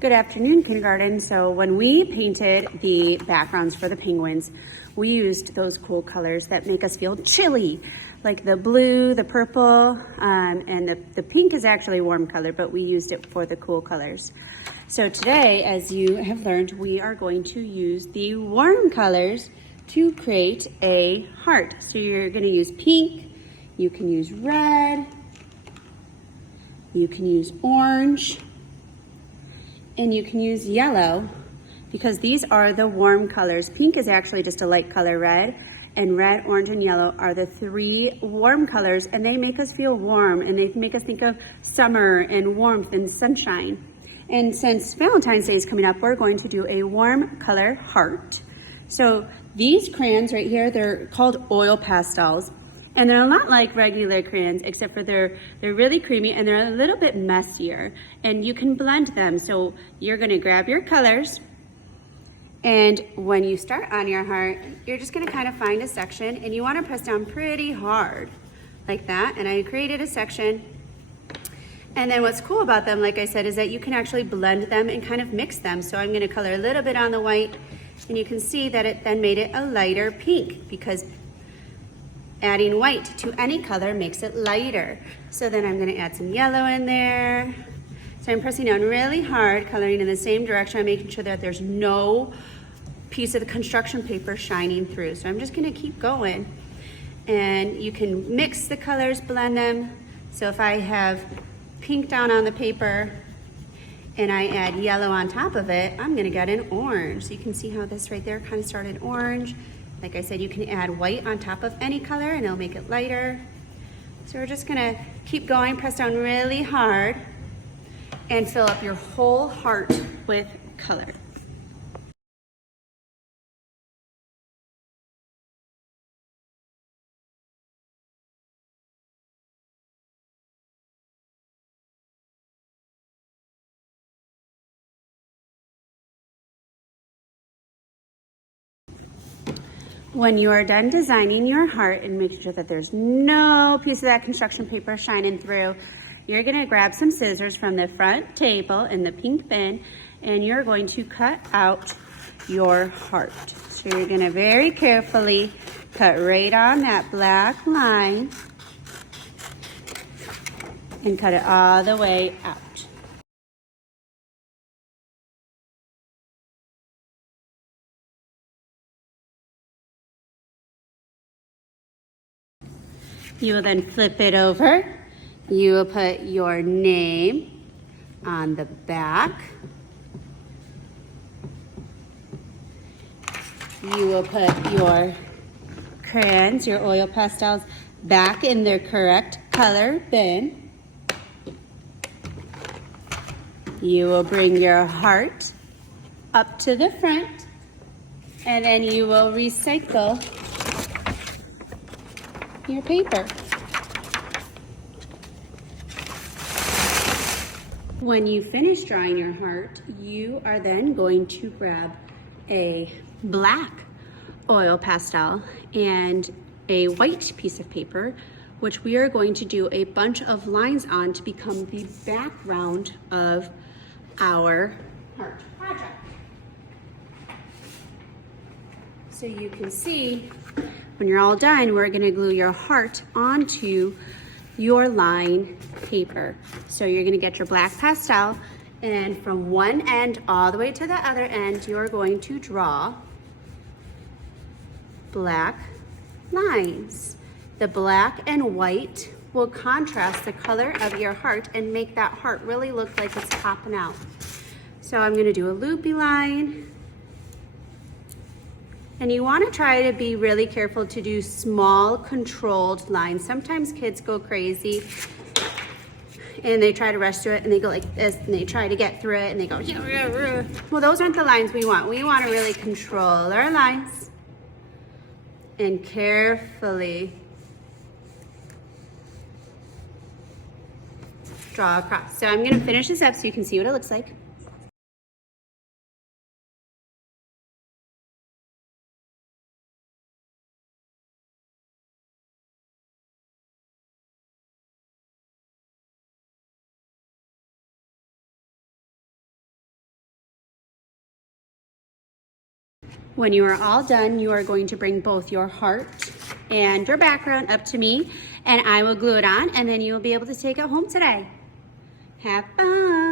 Good afternoon, kindergarten. So when we painted the backgrounds for the penguins, we used those cool colors that make us feel chilly, like the blue, the purple, and the pink is actually a warm color, but we used it for the cool colors. So today, as you have learned, we are going to use the warm colors to create a heart. So you're going to use pink, you can use red, you can use orange, and you can use yellow because these are the warm colors. Pink is actually just a light color red, and red, orange, and yellow are the three warm colors, and they make us feel warm and they make us think of summer and warmth and sunshine. And since Valentine's Day is coming up, we're going to do a warm color heart. So these crayons right here, they're called oil pastels. And they're a lot like regular crayons, except for they're really creamy and they're a little bit messier. And you can blend them. So you're gonna grab your colors, and when you start on your heart, you're just gonna kind of find a section, and you wanna press down pretty hard, like that. And I created a section. And then what's cool about them, like I said, is that you can actually blend them and kind of mix them. So I'm gonna color a little bit on the white, and you can see that it then made it a lighter pink, because adding white to any color makes it lighter. So then I'm gonna add some yellow in there. So I'm pressing down really hard, coloring in the same direction. I'm making sure that there's no piece of the construction paper shining through. So I'm just gonna keep going. And you can mix the colors, blend them. So if I have pink down on the paper and I add yellow on top of it, I'm gonna get an orange. So you can see how this right there kind of started orange. Like I said, you can add white on top of any color and it'll make it lighter. So we're just gonna keep going, press down really hard, and fill up your whole heart with color. When you are done designing your heart and making sure that there's no piece of that construction paper shining through, you're gonna grab some scissors from the front table in the pink bin, and you're going to cut out your heart. So you're gonna very carefully cut right on that black line and cut it all the way out. You will then flip it over. You will put your name on the back. You will put your crayons, your oil pastels, back in their correct color bin. You will bring your heart up to the front, and then you will recycle your paper. When you finish drawing your heart, you are then going to grab a black oil pastel and a white piece of paper, which we are going to do a bunch of lines on to become the background of our heart project. So you can see, when you're all done, we're gonna glue your heart onto your line paper. So you're gonna get your black pastel, and from one end all the way to the other end, you're going to draw black lines. The black and white will contrast the color of your heart and make that heart really look like it's popping out. So I'm gonna do a loopy line. And you want to try to be really careful to do small controlled lines. Sometimes kids go crazy and they try to rush through it and they go like this and they try to get through it and they go, well, those aren't the lines we want. We want to really control our lines and carefully draw across. So I'm going to finish this up so you can see what it looks like. When you are all done, you are going to bring both your heart and your background up to me, and I will glue it on, and then you will be able to take it home today. Have fun.